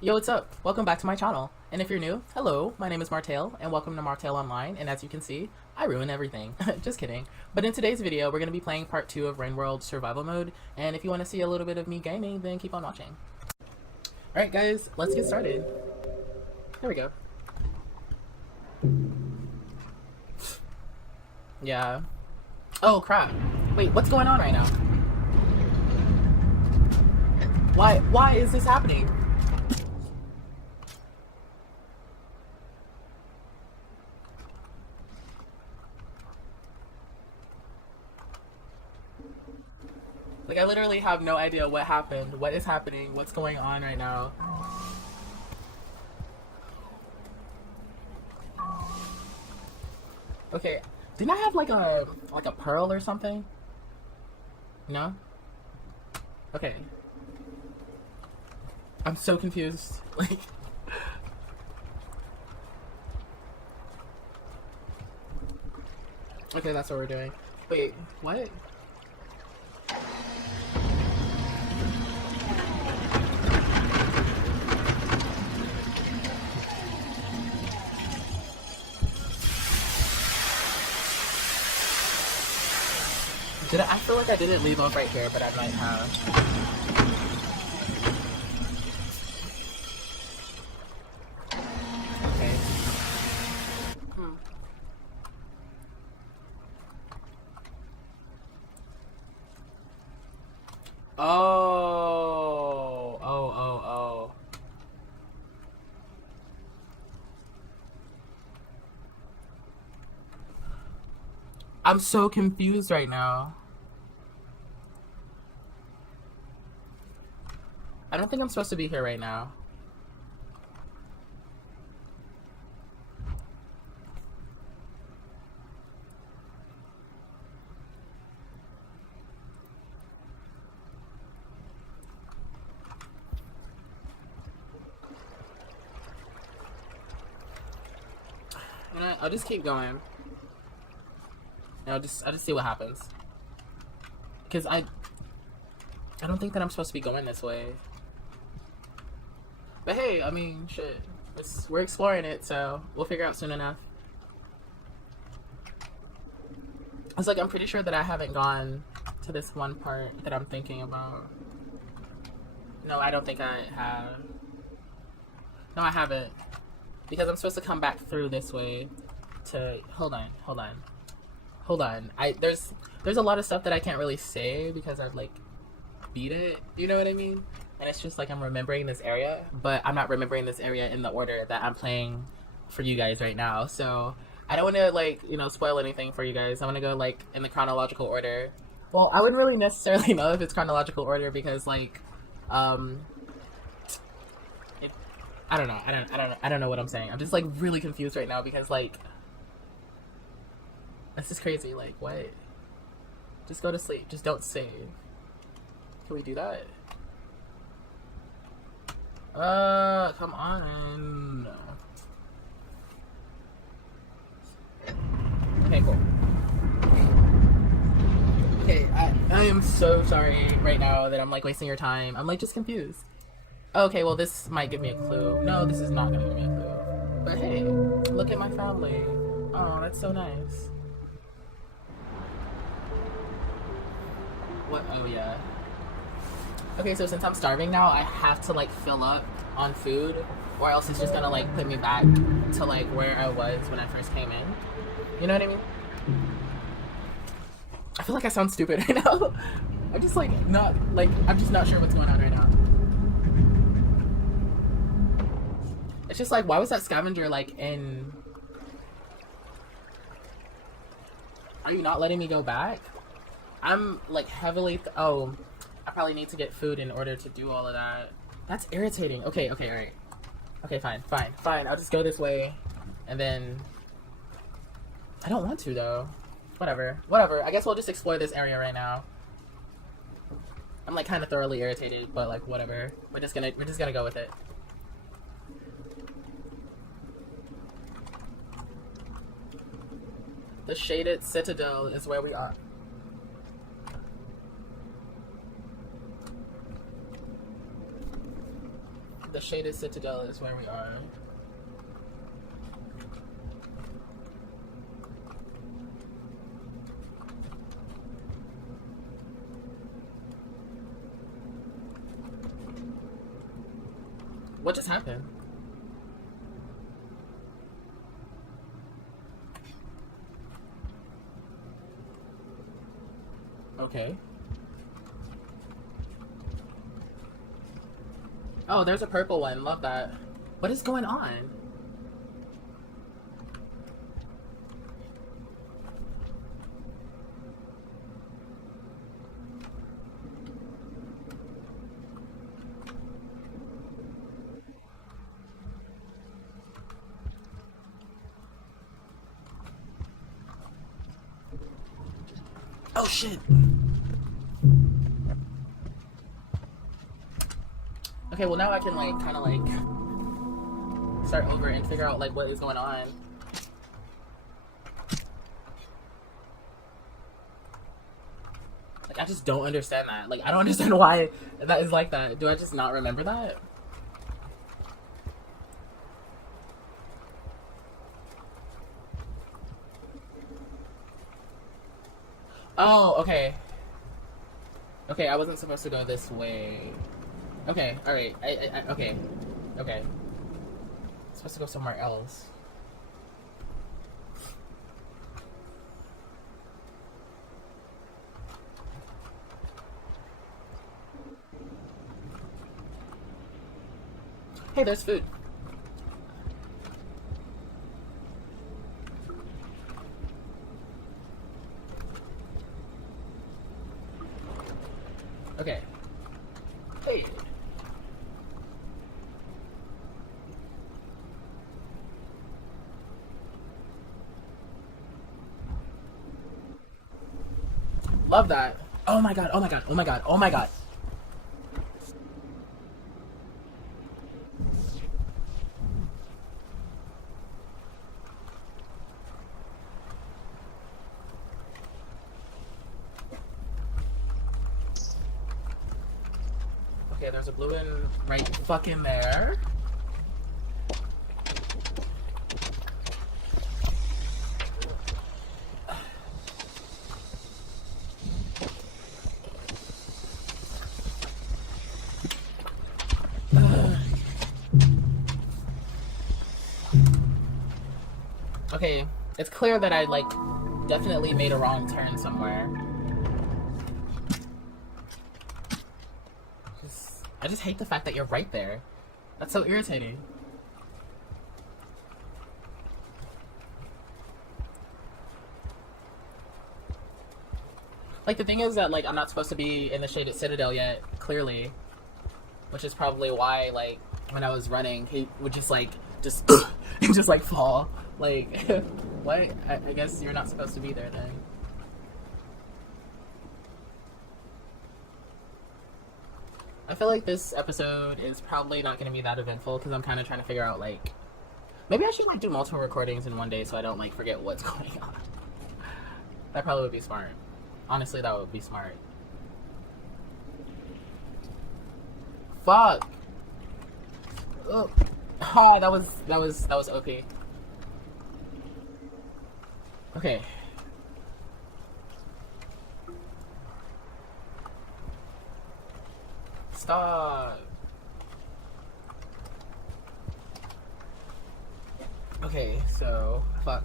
Yo, what's up? Welcome back to my channel. And if you're new, hello, my name is Martale, and welcome to Martale Online. And as you can see, I ruin everything. Just kidding. But in today's video, we're going to be playing part 2 of Rain World Survival Mode. And if you want to see a little bit of me gaming, then keep on watching. Alright guys, let's get started. Here we go. Yeah. Oh crap. Wait, what's going on right now? Why is this happening? Like, I literally have no idea what happened, what is happening, what's going on right now. Okay, didn't I have like a pearl or something? No? Okay. I'm so confused. Like, okay, that's what we're doing. Wait, what? I feel like I didn't leave off right here, but I might have. Okay. Oh. I'm so confused right now. I don't think I'm supposed to be here right now. I'll just keep going. And I'll just see what happens. Cause I don't think that I'm supposed to be going this way. But hey, I mean, shit. We're exploring it, so we'll figure out soon enough. It's like, I'm pretty sure that I haven't gone to this one part that I'm thinking about. No, I don't think I have. No, I haven't. Because I'm supposed to come back through this way to... Hold on. There's a lot of stuff that I can't really say because I've, like, beat it. You know what I mean? And it's just like I'm remembering this area, but I'm not remembering this area in the order that I'm playing for you guys right now. So I don't want to, like, you know, spoil anything for you guys. I want to go, like, in the chronological order. Well, I wouldn't really necessarily know if it's chronological order because, like, I don't know. I don't know what I'm saying. I'm just, like, really confused right now because, like, this is crazy. Like, what? Just go to sleep. Just don't save. Can we do that? Come on. Okay, cool. Okay, I am so sorry right now that I'm, like, wasting your time. I'm, like, just confused. Okay, well, this might give me a clue. No, this is not gonna give me a clue. But hey, look at my family. Oh, that's so nice. What? Oh, yeah. Okay, so since I'm starving now, I have to, like, fill up on food, or else it's just gonna, like, put me back to, like, where I was when I first came in. You know what I mean? I feel like I sound stupid right now. I'm just, like, I'm just not sure what's going on right now. It's just like, why was that scavenger, like, in... Are you not letting me go back? I'm, like, heavily... Oh, I probably need to get food in order to do all of that. That's irritating. Okay, alright. Okay, fine. I'll just go this way, and then... I don't want to, though. Whatever. I guess we'll just explore this area right now. I'm, like, kind of thoroughly irritated, but, like, whatever. We're just gonna go with it. The Shaded Citadel is where we are. The Shaded Citadel is where we are. What just happened? Okay. Oh, there's a purple one. Love that. What is going on? Oh shit. Okay, well now I can like kind of like start over and figure out like what is going on. Like I just don't understand that. Like I don't understand why that is like that. Do I just not remember that? Oh, okay. Okay, I wasn't supposed to go this way. Okay, alright. Okay. Okay. I'm supposed to go somewhere else. Hey, there's food. Okay. Hey. Love that. Oh my god, oh my god, oh my god, oh my god. Okay, there's a blue one right fucking there. Okay, it's clear that I like definitely made a wrong turn somewhere. I just hate the fact that you're right there. That's so irritating. Like the thing is that like I'm not supposed to be in the Shaded Citadel yet, clearly. Which is probably why like when I was running he would just like just just like fall. Like what? I guess you're not supposed to be there then. I feel like this episode is probably not going to be that eventful because I'm kind of trying to figure out like maybe I should like do multiple recordings in one day so I don't like forget what's going on. That probably would be smart. Honestly, that would be smart. Fuck. Ugh. Oh, that was OP. Okay. Stop. Okay, so fuck.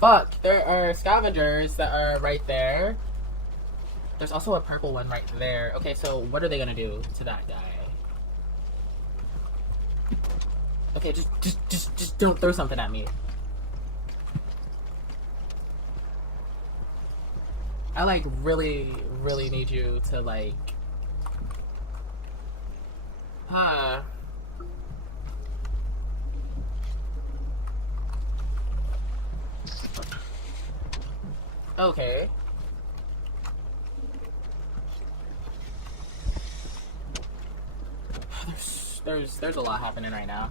Fuck! There are scavengers that are right there. There's also a purple one right there. Okay, so what are they gonna do to that guy? Okay, just don't throw something at me. I like really need you to like Okay. There's a lot happening right now.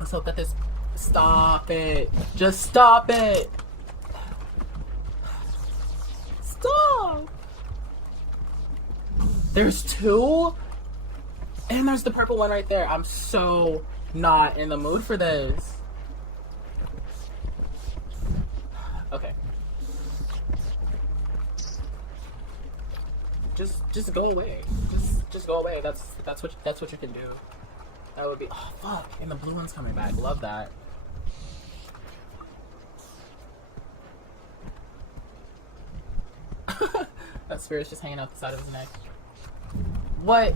Let's hope that this. Stop it. Just stop it. Stop. There's two? And there's the purple one right there. I'm so not in the mood for this. Okay. Just go away. Just go away. That's what you can do. That would be. Oh fuck! And the blue one's coming back. Love that. That spirit's just hanging out the side of his neck. What?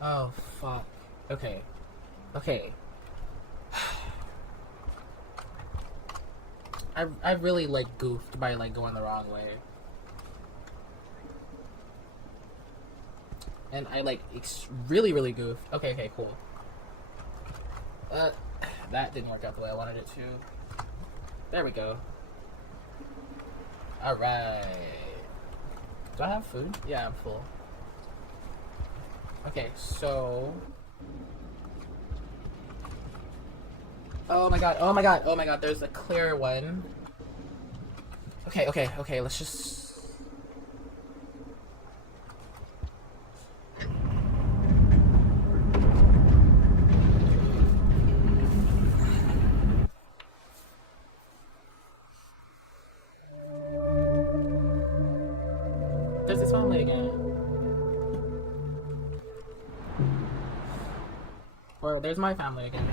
Oh fuck. Okay. Okay. I really like goofed by like going the wrong way. And I like really goofed. Okay, cool. That didn't work out the way I wanted it to. There we go. Alright. Do I have food? Yeah, I'm full. Okay, so... Oh my god, there's a clear one. Okay, let's just... There's this family again. Well, there's my family again.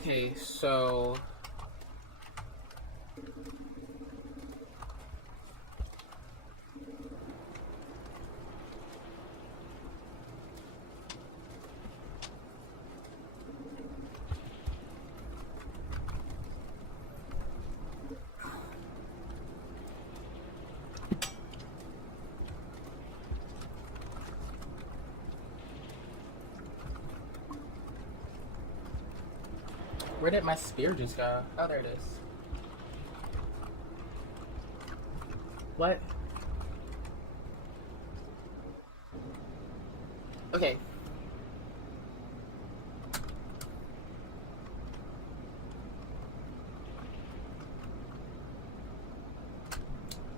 Okay, so... Where did my spear juice go? Oh, there it is. What? Okay.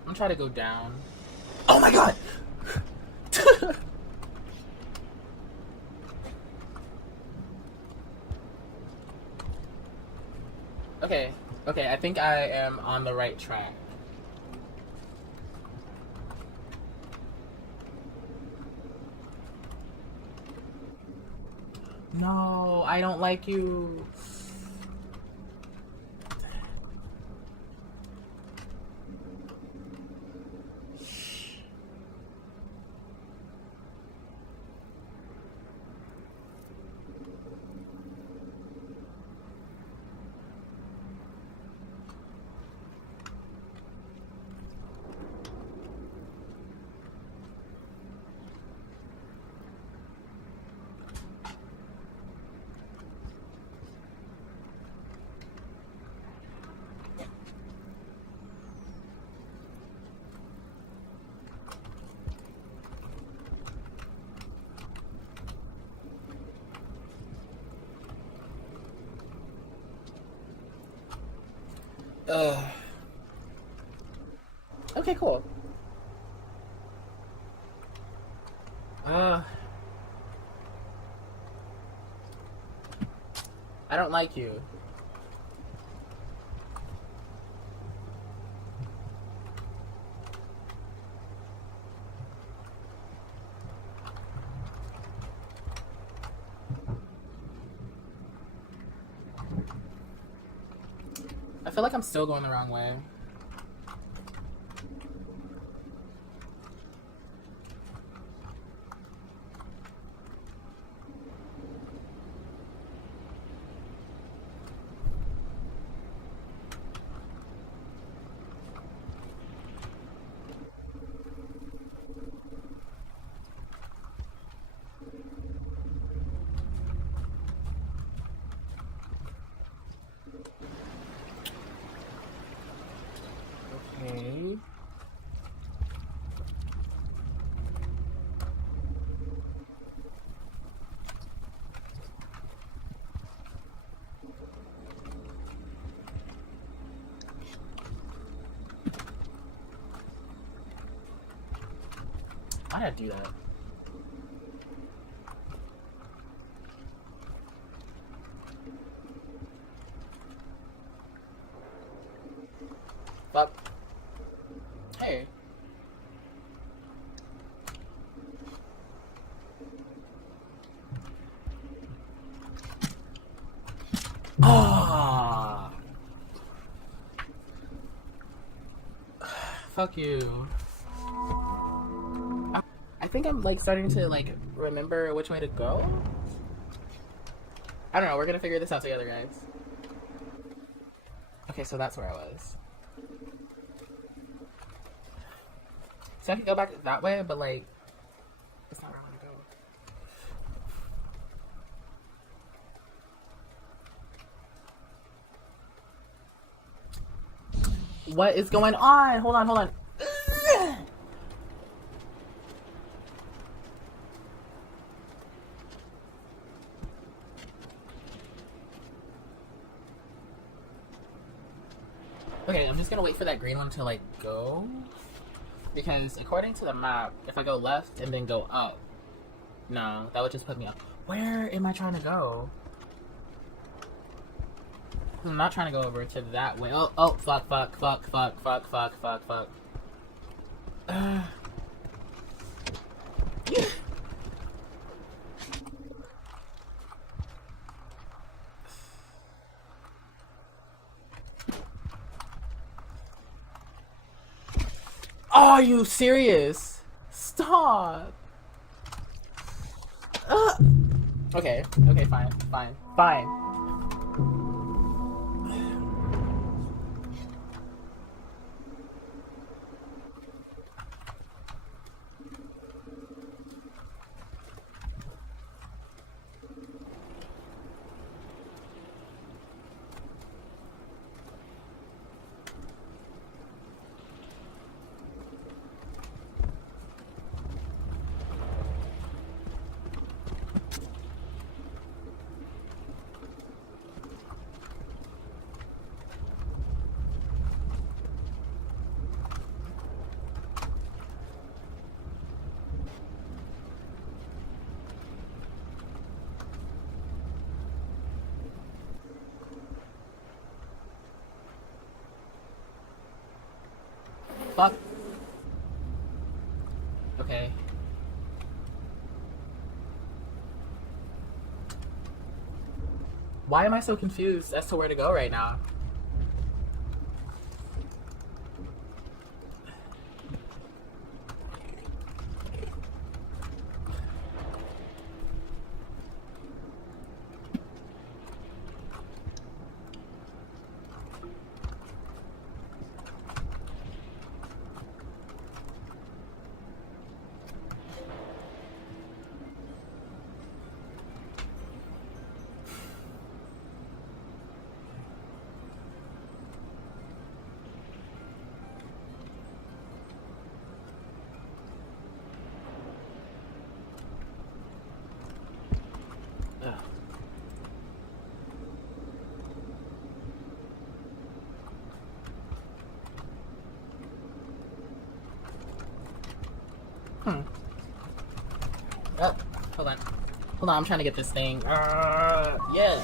I'm trying to go down. Oh my god! Okay, I think I am on the right track. No, I don't like you. Okay, cool. I don't like you. I feel like I'm still going the wrong way. Why did I do that? Fuck. Hey. Ah. Fuck you. I think I'm like starting to like remember which way to go. I don't know. We're gonna figure this out together, guys. Okay, so that's where I was. So I can go back that way, but like, that's not where I want to go. What is going on? Hold on, hold on. Okay, I'm just gonna wait for that green one to like go. Because according to the map, if I go left and then go up, no, that would just put me up. Where am I trying to go? I'm not trying to go over to that way. Oh, oh, fuck, fuck, fuck, fuck, fuck, fuck, fuck, fuck. Are you serious? Stop. Okay, okay, fine, fine, fine. Fuck. Okay. Why am I so confused as to where to go right now? Ugh. Oh, hold on. Hold on, I'm trying to get this thing. Yeah.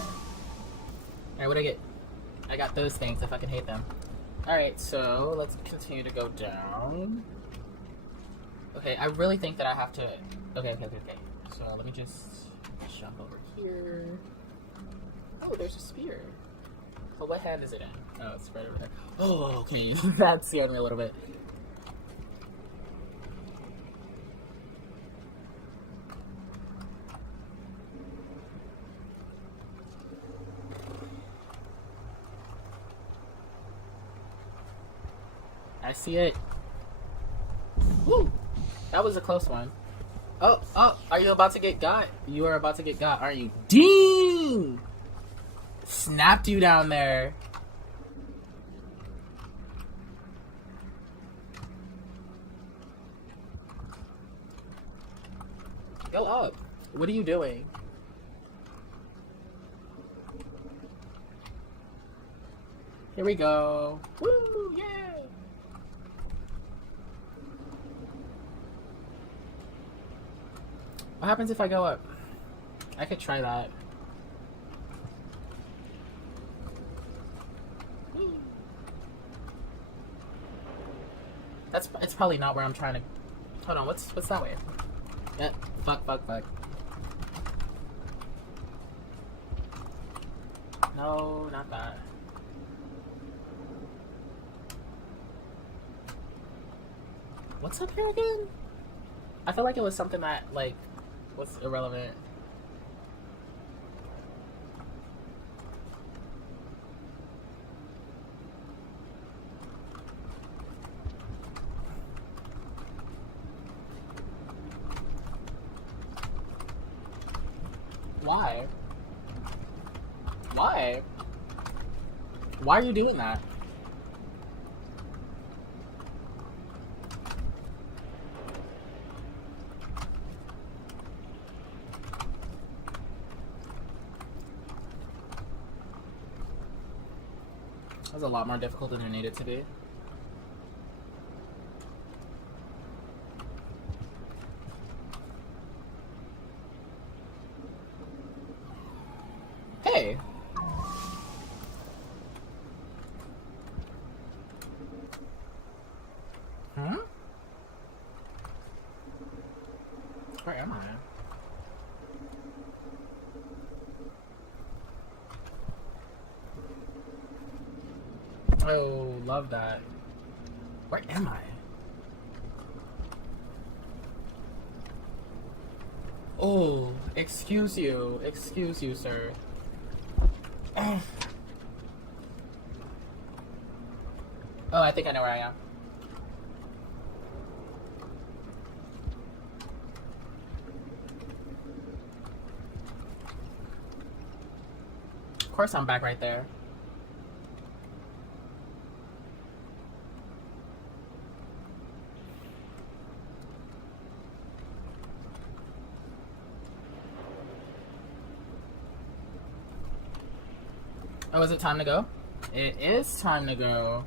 Alright, what do I get? I got those things. I fucking hate them. Alright, so let's continue to go down. Okay, I really think that I have to... Okay. So let me just jump over here. Oh, there's a spear. But what hand is it in? Oh, it's right over there. Oh, okay. That scared me a little bit. I see it. Woo! That was a close one. Oh, are you about to get got? You are about to get got, aren't you? Ding! Snapped you down there. Go up. What are you doing? Here we go. Woo! Yeah! What happens if I go up? I could try that. It's probably not where I'm trying to. Hold on, what's that way? Yeah, fuck. No, not that. What's up here again? I feel like it was something that like was irrelevant. Why? Why? Why are you doing that? That was a lot more difficult than it needed to be. Hey! Hmm? Where am I? Oh, love that. Where am I? Oh, excuse you, sir. Oh, I think I know where I am. Of course I'm back right there. Oh, is it time to go? It is time to go.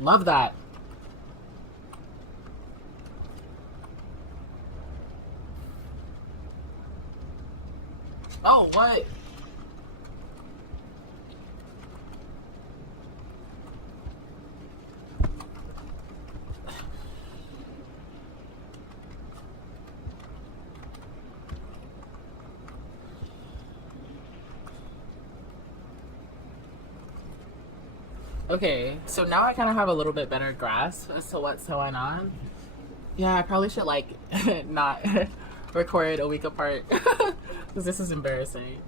Love that. Oh, what? Okay, so now I kind of have a little bit better grasp as to what's going on. Yeah, I probably should like not record a week apart because this is embarrassing.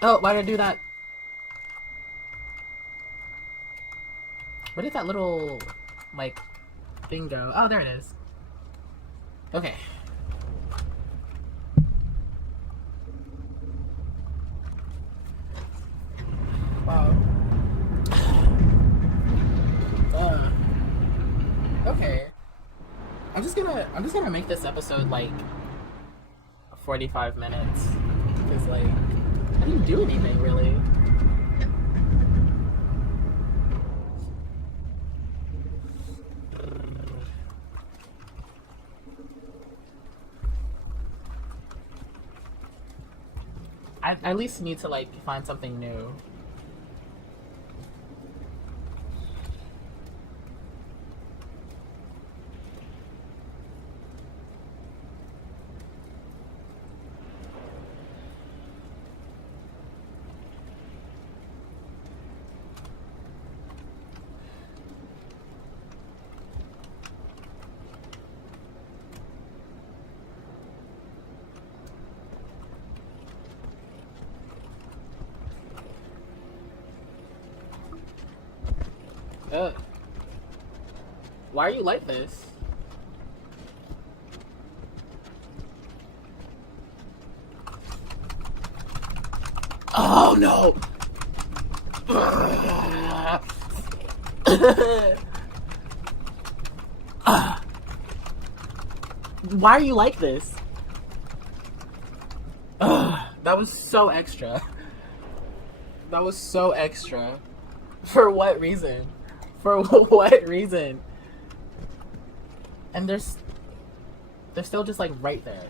Oh, why did I do that? Where did that little, like, thing go? Oh, there it is. Okay. Wow. Okay. I'm just gonna make this episode, like, 45 minutes. Because, like, I didn't do anything, really. I at least need to, like, find something new. Ugh. Why are you like this? Oh no! Why are you like this? That was so extra. That was so extra. For what reason? For what reason? And they're still just like right there.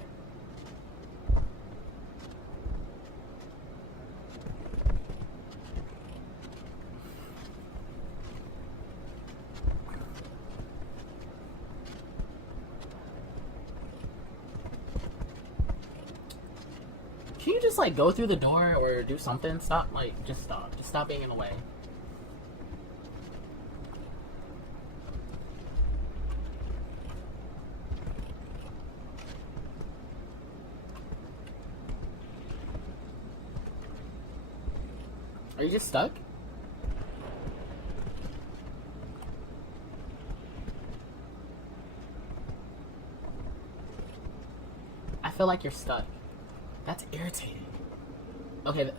Can you just like go through the door or do something? Stop, like, just stop. Just stop being in the way. Are you just stuck? I feel like you're stuck. That's irritating. Okay.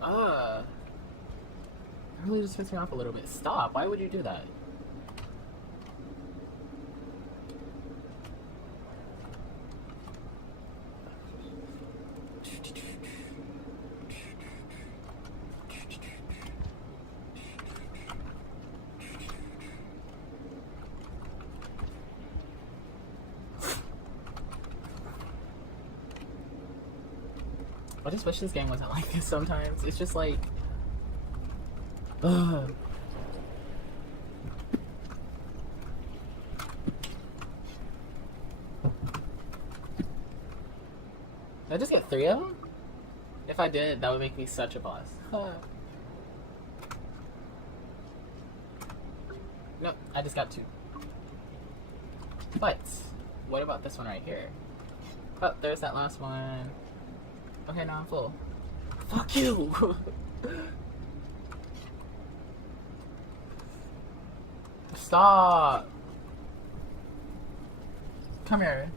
That really just pissed me off a little bit. Stop. Why would you do that? I just wish this game wasn't like this sometimes. It's just like... Ugh. Did I just get 3 of them? If I did, that would make me such a boss. No, I just got 2. But, what about this one right here? Oh, there's that last one. Okay, now I'm full. Fuck you! Stop! Come here.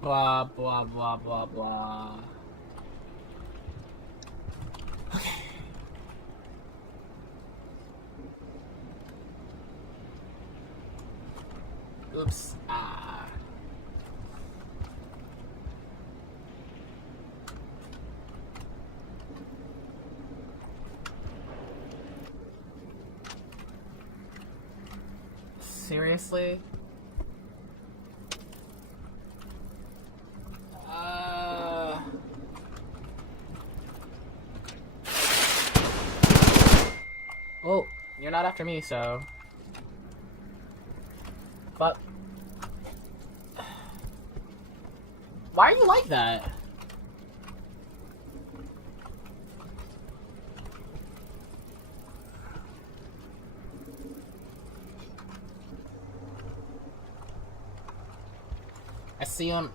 Blah, blah, blah, blah, blah. Okay. Oops. Seriously? Well, you're not after me, so... But... Why are you like that? I see him...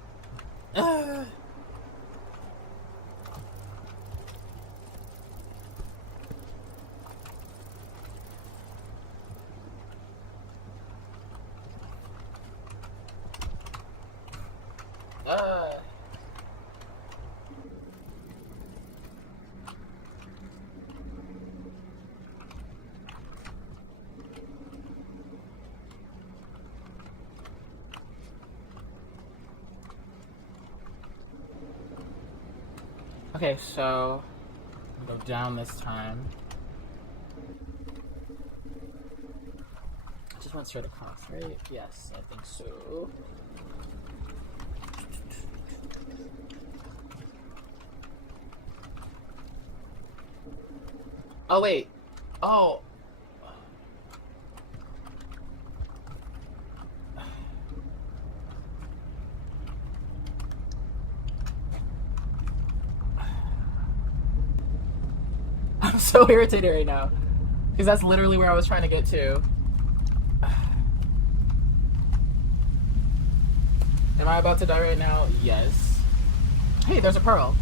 Okay, so I'll go down this time. I just went straight across, right? Yes, I think so. Oh, wait. Oh. I'm so irritated right now. Because that's literally where I was trying to get to. Am I about to die right now? Yes. Hey, there's a pearl.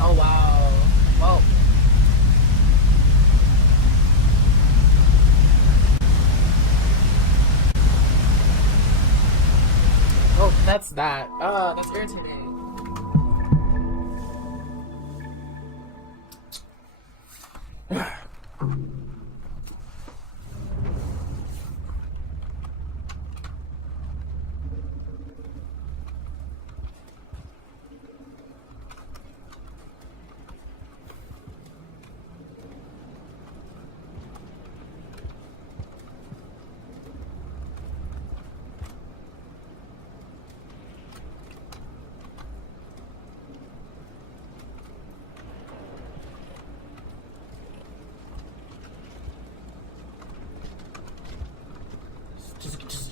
Oh, wow. Well. Oh, that's that. That's irritating.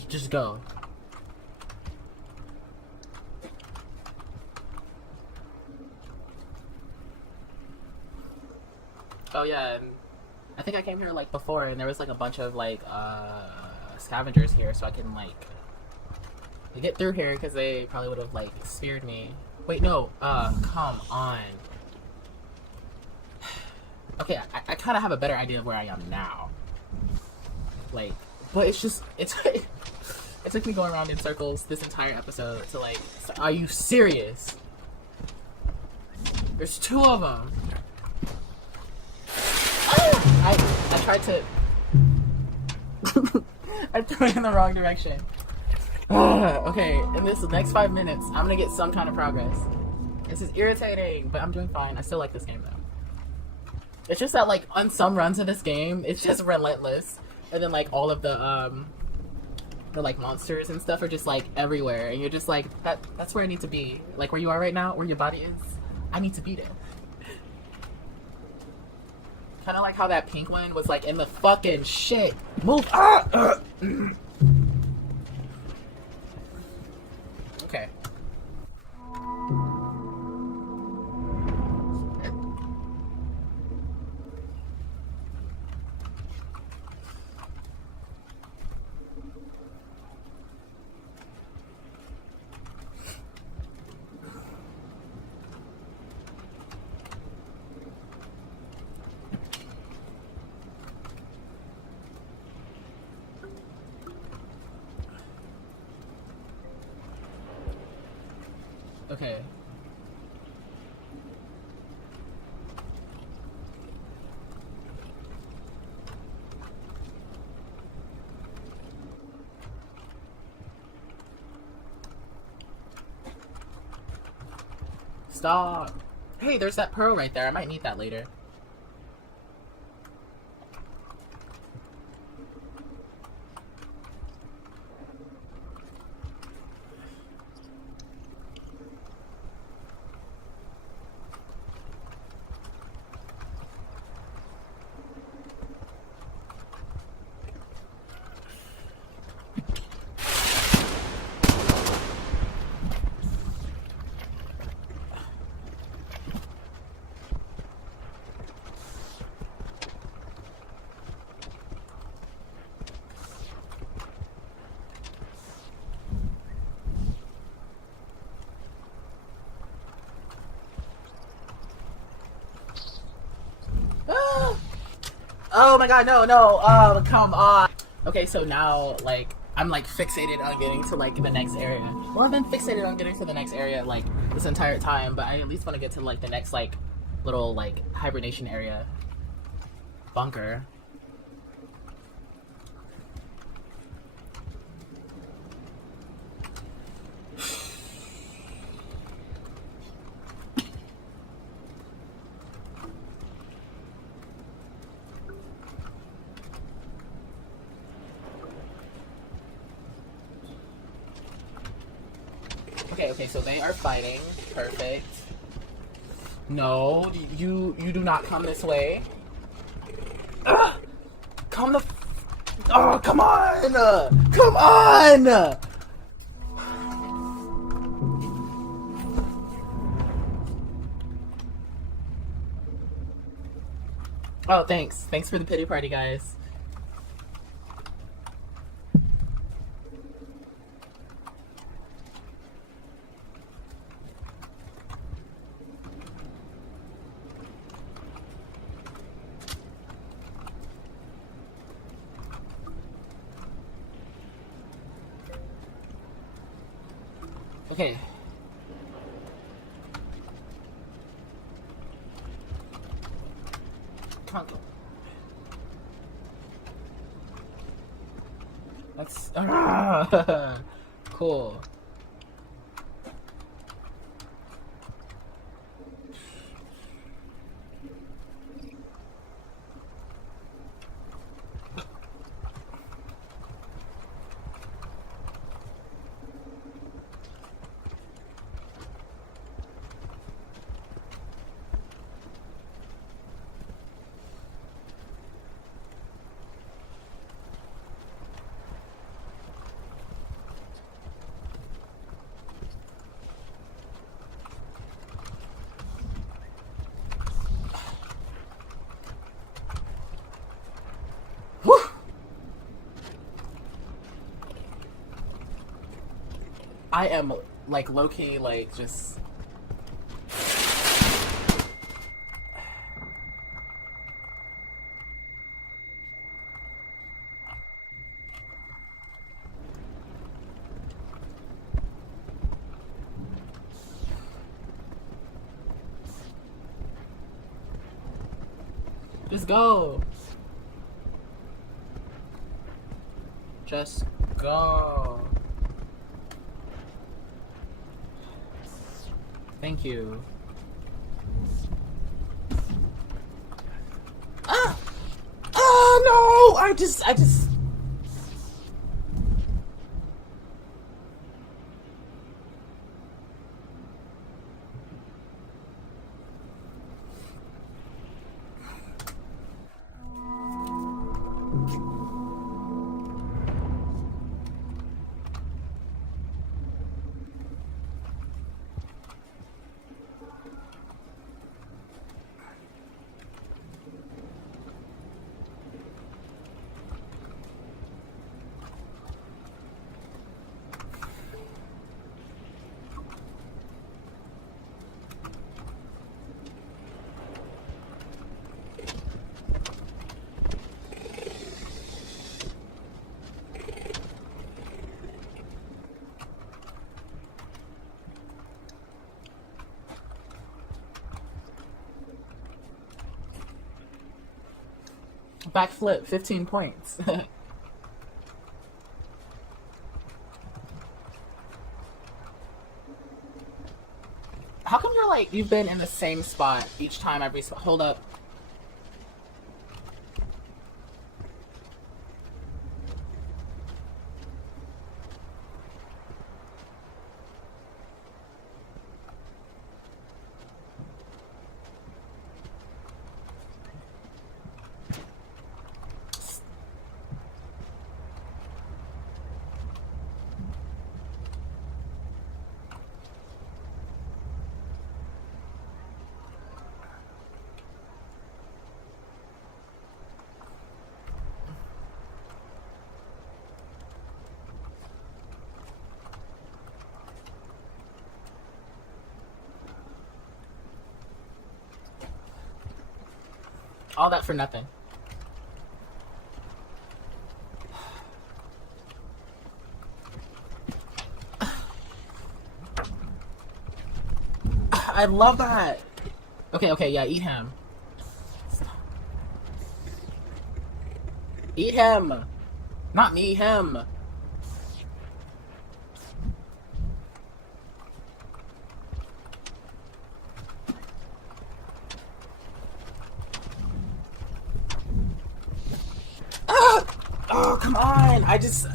Just go. Oh yeah, I think I came here like before, and there was like a bunch of like scavengers here, so I can like get through here because they probably would have like speared me. Wait, no. Come on. Okay, I kind of have a better idea of where I am now. Like, but it's just it took me going around in circles this entire episode to like. Are you serious? There's two of them. I tried to. I threw it in the wrong direction. Okay, in this next 5 minutes, I'm gonna get some kind of progress. This is irritating, but I'm doing fine. I still like this game though. It's just that like on some runs of this game, it's just relentless, and then like all of the like monsters and stuff are just like everywhere, and you're just like that's where I need to be, like where you are right now, where your body is. I need to be there. Kind of like how that pink one was like in the fucking shit. Move. Okay. Okay. Stop. Hey, there's that pearl right there. I might need that later. Oh my god, no. Oh, come on. Okay, so now, like, I'm, like, fixated on getting to, like, the next area. Well, I've been fixated on getting to the next area, like, this entire time, but I at least want to get to, like, the next, like, little, like, hibernation area. Bunker. Okay, so they are fighting. Perfect. No, you do not come this way. Ugh! Come the. Oh, come on! Come on! Oh, thanks. Thanks for the pity party, guys. Okay. Come on. Let's. Cool. Woo! I am like low key, like just. Just go. Just go. Thank you. Ah! Oh no! I just. Backflip, 15 points. How come you're like, you've been in the same spot each time every spot? Hold up. All that for nothing. I love that. Okay, yeah, eat him. Eat him. Not me, him. Ah! Oh, come on. I just.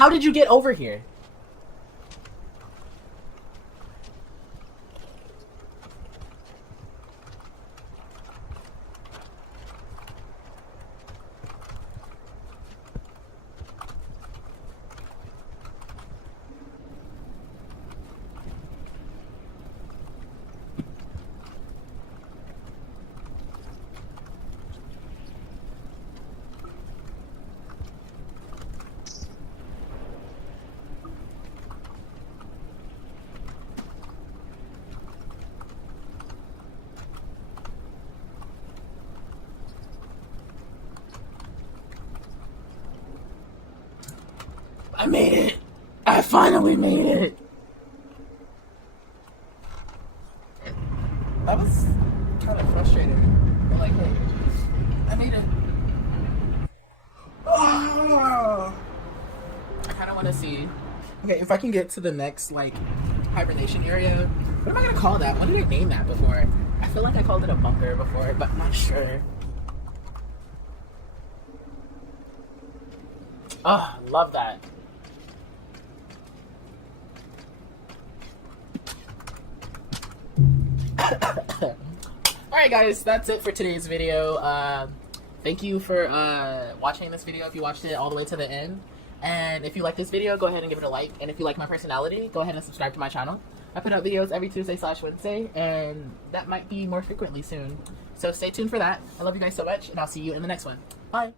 How did you get over here? I made it! I finally made it! I was kind of frustrated. But like, hey, I made it. Oh! I kind of want to see. Okay, if I can get to the next, like, hibernation area. What am I going to call that? What did I name that before? I feel like I called it a bunker before, but I'm not sure. Oh, love that. Alright guys, that's it for today's video. Thank you for watching this video if you watched it all the way to the end. And if you like this video, go ahead and give it a like. And if you like my personality, go ahead and subscribe to my channel. I put out videos every Tuesday/Wednesday, and that might be more frequently soon. So stay tuned for that. I love you guys so much, and I'll see you in the next one. Bye!